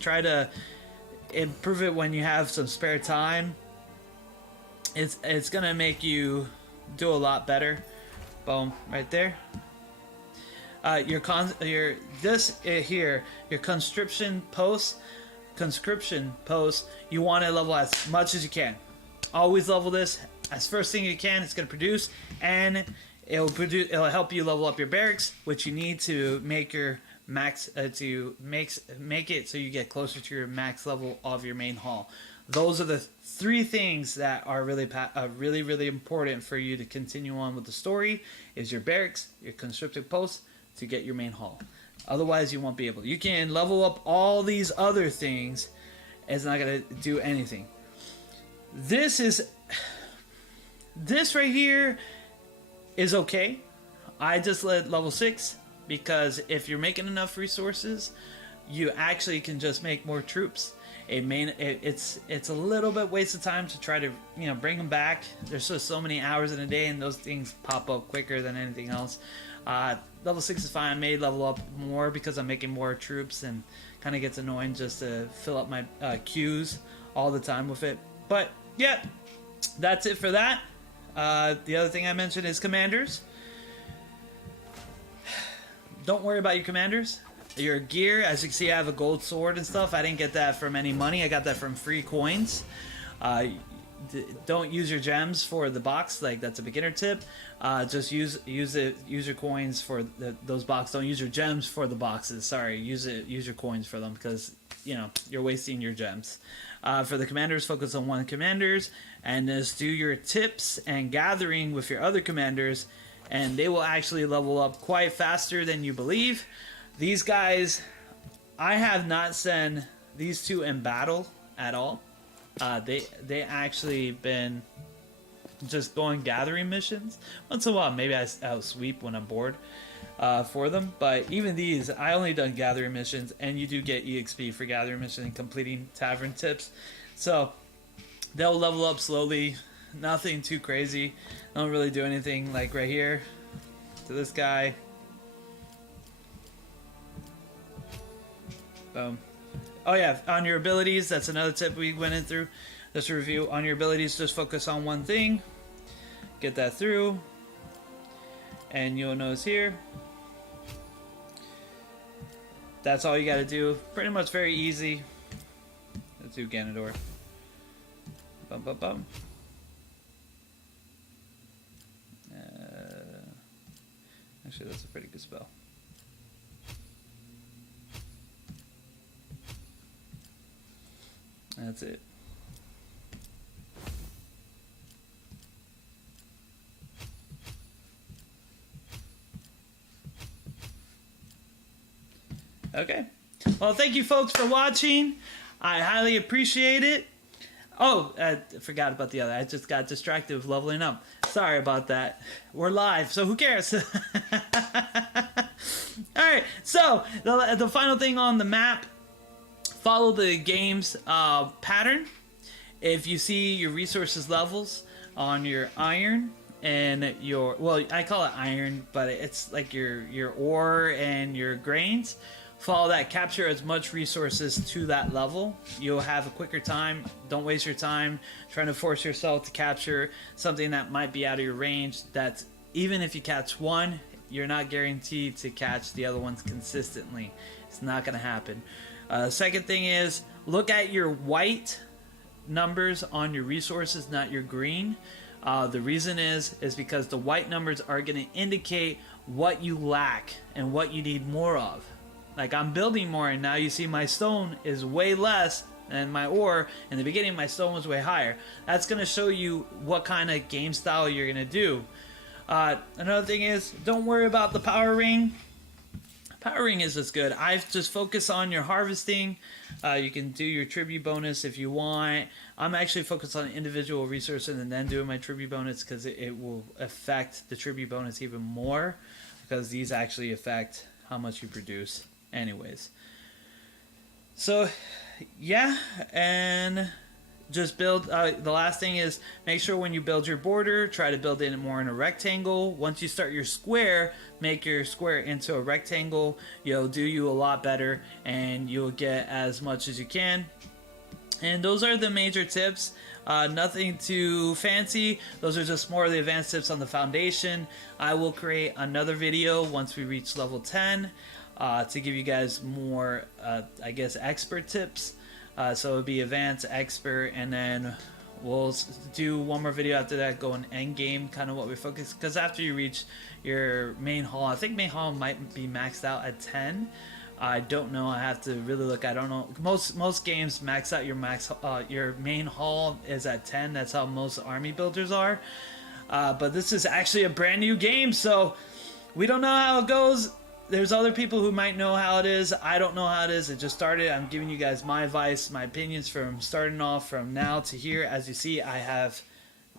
try to improve it when you have some spare time. It's gonna make you do a lot better. Boom, right there. Your conscription posts, you want to level as much as you can. Always level this as first thing you can. It's going to produce, and it'll help you level up your barracks, which you need to make your max make it so you get closer to your max level of your main hall. Those are the 3 things that are really, really important for you to continue on with the story: is your barracks, your conscripted posts, to get your main hall. Otherwise, you won't be able. You can level up all these other things. It's not going to do anything. This right here is okay. I just let level 6, because if you're making enough resources, you actually can just make more troops. It's a little bit waste of time to try to bring them back. There's just so many hours in a day, and those things pop up quicker than anything else. Level 6 is fine. I may level up more because I'm making more troops, and kind of gets annoying just to fill up my queues all the time with it. But yeah, that's it for that. The other thing I mentioned is commanders. Don't worry about your commanders. Your gear, as you can see, I have a gold sword and stuff. I didn't get that from any money. I got that from free coins. Don't use your gems for the box. Like, that's a beginner tip. Just use your coins for those boxes. Don't use your gems for the boxes. Sorry, use your coins for them, because you know you're wasting your gems. For the commanders, focus on one commanders and just do your tips and gathering with your other commanders, and they will actually level up quite faster than you believe. These guys, I have not sent these two in battle at all. They actually been just going gathering missions. Once in a while, maybe I'll sweep when I'm bored for them. But even these, I only done gathering missions, and you do get EXP for gathering missions and completing tavern tips. So they'll level up slowly. Nothing too crazy. Don't really do anything. Like right here to this guy. Boom. Oh yeah, on your abilities, that's another tip we went in through. Just a review on your abilities, just focus on one thing. Get that through. And you'll notice here, that's all you gotta do. Pretty much very easy. Let's do Ganondorf. Bum bum bum. Actually, that's a pretty good spell. That's it. Okay. Well, thank you folks for watching. I highly appreciate it. Oh, I forgot about the other. I just got distracted with leveling up. Sorry about that. We're live, so who cares? Alright, so the final thing on the map. Follow the game's pattern. If you see your resources levels on your iron and your, well, I call it iron, but it's like your ore and your grains. Follow that. Capture as much resources to that level. You'll have a quicker time. Don't waste your time trying to force yourself to capture something that might be out of your range. That's, even if you catch one, you're not guaranteed to catch the other ones consistently. It's not going to happen. Second thing is, look at your white numbers on your resources, not your green. The reason is because the white numbers are going to indicate what you lack and what you need more of. Like, I'm building more, and now you see my stone is way less than my ore. In the beginning, my stone was way higher. That's going to show you what kind of game style you're going to do. Another thing is, don't worry about the power ring. Power ring is just good. I've just focused on your harvesting. You can do your tribute bonus if you want. I'm actually focused on individual resources and then doing my tribute bonus, because it will affect the tribute bonus even more, because these actually affect how much you produce anyways. So yeah, and just build, the last thing is, make sure when you build your border, try to build it more in a rectangle. Once you start your square, make your square into a rectangle. You'll do you a lot better, and you'll get as much as you can. And those are the major tips. Nothing too fancy. Those are just more of the advanced tips on the foundation. I will create another video once we reach level 10 to give you guys more, I guess, expert tips. So it'll be advanced, expert, and then we'll do one more video after that going end game, kind of what we focus, because after you reach your main hall, I think main hall might be maxed out at 10. I don't know. I have to really look. I don't know. Most games max out your main hall is at 10. That's how most army builders are. But this is actually a brand new game, so we don't know how it goes. There's other people who might know how it is. I don't know how it is. It just started. I'm giving you guys my advice, my opinions from starting off from now to here. As you see, I have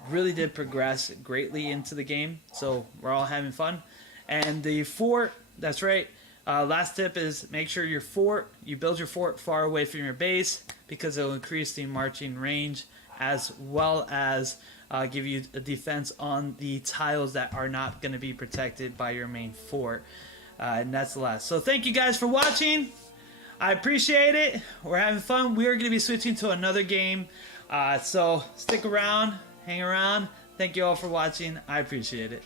really did progress greatly into the game, so we're all having fun. And the fort, that's right. Last tip is, make sure you build your fort far away from your base, because it will increase the marching range, as well as give you a defense on the tiles that are not going to be protected by your main fort. And that's the last. So thank you guys for watching. I appreciate it. We're having fun. We are going to be switching to another game. So stick around, hang around. Thank you all for watching. I appreciate it.